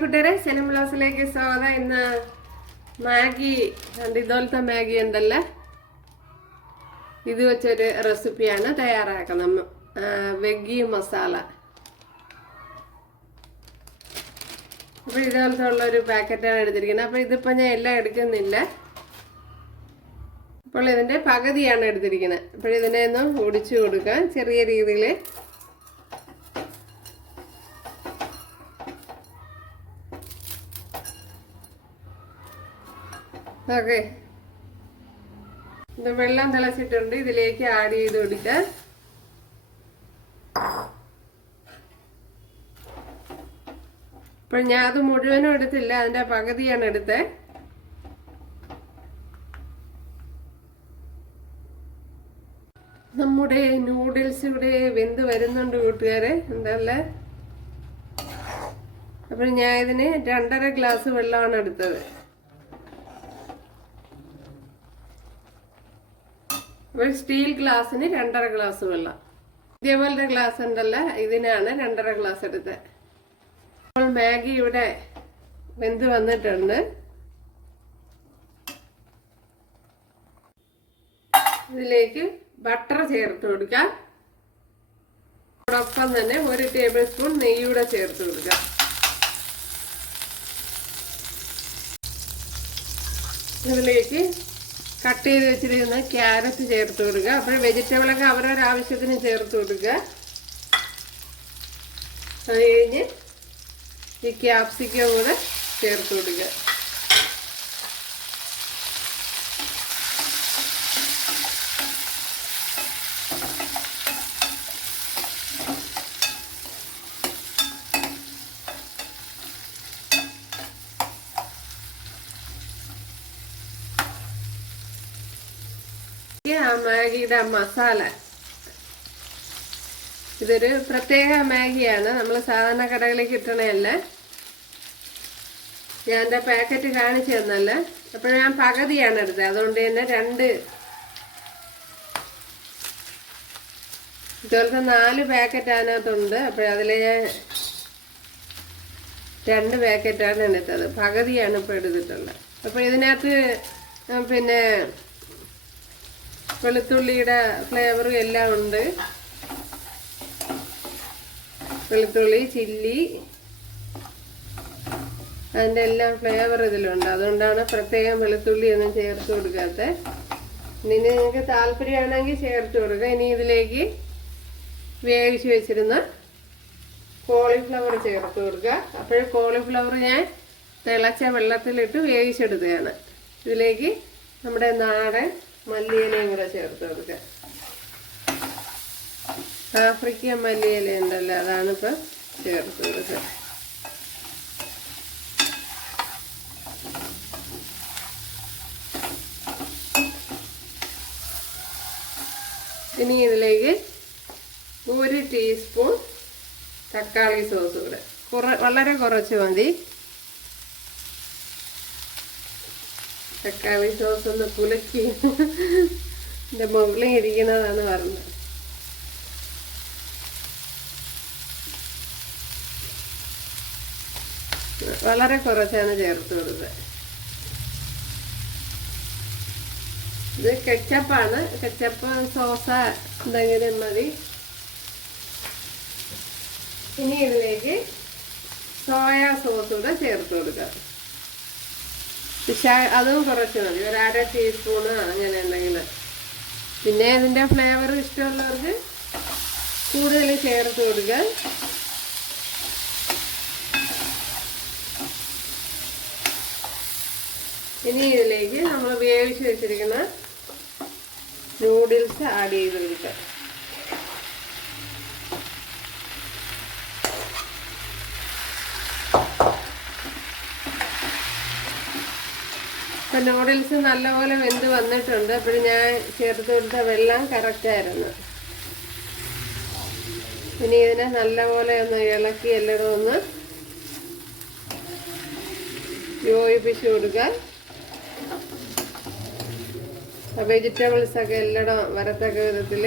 കൂട്ടുകാരെ സെനം ബ്ലൗസിലേക്ക് സ്വാഗതം. ഇന്ന് മാഗി ഇതുപോലത്തെ മാഗി എന്തല്ല ഇത് വെച്ചൊരു റെസിപ്പിയാണ് തയ്യാറാക്കുന്നത്. വെഗി മസാല. അപ്പോൾ ഇതുപോലത്തെ ഉള്ള ഒരു പാക്കറ്റാണ് എടുത്തിരിക്കുന്നത്. അപ്പോൾ ഇതിപ്പോൾ ഞാൻ എല്ലാം എടുക്കുന്നില്ല. അപ്പോൾ ഇതിന്റെ പകുതിയാണ് എടുത്തിരിക്കുന്നത്. അപ്പോൾ ഇതിനെ ഒന്ന് ഒടിച്ചു കൊടുക്കാം. ചെറിയ രീതിയിൽ ഓക്കെ. ഇത് വെള്ളം തിളച്ചിട്ടുണ്ട്. ഇതിലേക്ക് ആഡ് ചെയ്ത് കൊടുക്ക. ഇപ്പൊ ഞാൻ അത് മുഴുവനും എടുത്തില്ല. അതിന്റെ പകുതിയാണ് എടുത്തത് നമ്മുടെ നൂഡിൽസ് ഇവിടെ വെന്ത് വരുന്നുണ്ട് കൂട്ടുകാരെ. എന്തല്ലേ? അപ്പോൾ ഞാൻ ഇതിന് രണ്ടര ഗ്ലാസ് വെള്ളമാണ് എടുത്തത്. ഒരു സ്റ്റീൽ ഗ്ലാസ്സിന് രണ്ടര ഗ്ലാസ് വെള്ളം. ഇതേപോലത്തെ ഗ്ലാസ് ഉണ്ടല്ലോ ഇതിനാണ് രണ്ടര ഗ്ലാസ് എടുത്തത് അപ്പോൾ മാഗി ഇവിടെ വെന്ത് വന്നിട്ടുണ്ട്. ഇതിലേക്ക് ബട്ടർ ചേർത്ത് കൊടുക്കാം. അതോടൊപ്പം തന്നെ ഒരു ടേബിൾ സ്പൂൺ നെയ്യൂടെ ചേർത്ത് കൊടുക്കാം. ഇതിലേക്ക് കട്ട് ചെയ്ത് വെച്ചിരിക്കുന്ന ക്യാരറ്റ് ചേർത്ത് കൊടുക്കുക. അപ്പോൾ വെജിറ്റബിളൊക്കെ അവരവരുടെ ആവശ്യത്തിന് ചേർത്ത് കൊടുക്കുക. അത് കഴിഞ്ഞ് ഈ ക്യാപ്സിക്കം കൂടെ ചേർത്ത് കൊടുക്കുക. മാഗിയുടെ മസാല. ഇതൊരു പ്രത്യേക മാഗിയാണ്. നമ്മൾ സാധാരണ കടകളിൽ കിട്ടണതല്ല ഞാൻ എന്റെ പാക്കറ്റ് കാണിച്ചു തന്നല്ല? അപ്പോൾ ഞാൻ പകുതിയാണ് എടുത്തത്. അതുകൊണ്ട് തന്നെ രണ്ട് ഇതുപോലത്തെ നാല് പാക്കറ്റ് അതിനകത്തുണ്ട്. അപ്പോൾ അതിൽ ഞാൻ രണ്ട് പാക്കറ്റാണ് എടുത്തത്. പകുതിയാണ് ഇപ്പോൾ എടുത്തിട്ടുള്ളത്. അപ്പോൾ ഇതിനകത്ത് പിന്നെ വെളുത്തുള്ളിയുടെ ഫ്ലേവറും എല്ലാം ഉണ്ട്. വെളുത്തുള്ളി ചില്ലി അതിന്റെ എല്ലാം ഫ്ലേവർ ഇതിലുണ്ട്. അതുകൊണ്ടാണ് പ്രത്യേകം വെളുത്തുള്ളി ഒന്നും ചേർത്ത് കൊടുക്കാത്തത് ഇനി നിങ്ങൾക്ക് താല്പര്യമാണെങ്കിൽ ചേർത്ത് കൊടുക്കുക ഇനി ഇതിലേക്ക് വേവിച്ച് വെച്ചിരുന്ന കോളിഫ്ലവർ ചേർത്ത് കൊടുക്കുക അപ്പോഴും കോളിഫ്ലവർ ഞാൻ തിളച്ച വെള്ളത്തിലിട്ട് വേവിച്ചെടുത്തതാണ് ഇതിലേക്ക് നമ്മുടെ നാടൻ മല്ലിയിലയും കൂടെ ചേർത്ത് കൊടുക്കാം ആഫ്രിക്കൻ മല്ലിയില ഉണ്ടല്ലോ അതാണ് ഇപ്പം ചേർത്ത് കൊടുക്കുക. ഇനി ഇതിലേക്ക് ഒരു ടീസ്പൂൺ തക്കാളി സോസ് കൂടെ. കുറ വളരെ കുറച്ച് മതി. തക്കാളി സോസ് ഒന്ന് കുലക്കി എന്റെ മുകളിൽ ഇരിക്കുന്നതാണ് പറഞ്ഞത്. വളരെ കുറച്ചാണ് ചേർത്ത് കൊടുത്തത്. ഇത് കെച്ചപ്പാണ് കെച്ചപ്പ് സോസ എന്തെങ്കിലും മതി. ഇനി ഇതിലേക്ക് സോയാ സോസ് കൂടെ ചേർത്ത് കൊടുക്കാം. ശ- അതും കുറച്ച് മതി. ഒരു അര ടീസ്പൂണ് അങ്ങനെ ഉണ്ടെങ്കിൽ പിന്നെ ഇതിന്റെ ഫ്ലേവർ ഇഷ്ടമുള്ളവർക്ക് കൂടുതൽ ചേർത്ത് കൊടുക്കുക ഇനി ഇതിലേക്ക് നമ്മൾ വേവിച്ച് വെച്ചിരിക്കുന്ന നൂഡിൽസ് ആഡ് ചെയ്ത് കൊടുക്കുക ഇപ്പം നൂഡിൽസ് നല്ലപോലെ വെന്ത് വന്നിട്ടുണ്ട്. അപ്പോൾ ഞാൻ ചേർത്ത് കൊടുത്ത വെള്ളം കറക്റ്റായിരുന്നു ഇനി ഇതിനെ നല്ലപോലെ ഒന്ന് ഇളക്കി എല്ലാം ഒന്ന് യോജിപ്പിച്ച് കൊടുക്കുക. വെജിറ്റബിൾസ് ഒക്കെ എല്ലായിടും വരത്തക്ക വിധത്തിൽ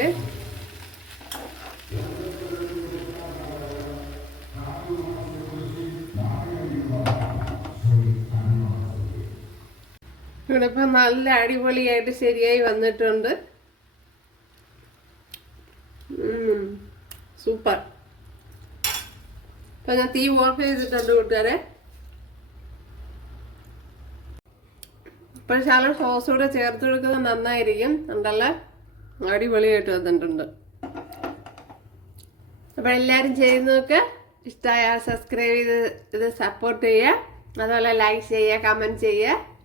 ഇവിടെ ഇപ്പം നല്ല അടിപൊളിയായിട്ട് ശരിയായി വന്നിട്ടുണ്ട്. സൂപ്പർ. ഇപ്പൊ ഞാൻ തീ ഓഫ് ചെയ്തിട്ടുണ്ട് കൂട്ടുകാരെ. ഇപ്പോൾ ശാലം സോസ് കൂടെ ചേർത്ത് കൊടുക്കുന്നത് നന്നായിരിക്കും. ഉണ്ടല്ല അടിപൊളിയായിട്ട് വന്നിട്ടുണ്ട്. അപ്പോൾ എല്ലാവരും ചെയ്യുന്നതൊക്കെ ഇഷ്ടമായ സബ്സ്ക്രൈബ് ചെയ്ത് ഇത് സപ്പോർട്ട് ചെയ്യുക. അതുപോലെ ലൈക്ക് ചെയ്യുക കമന്റ് ചെയ്യുക.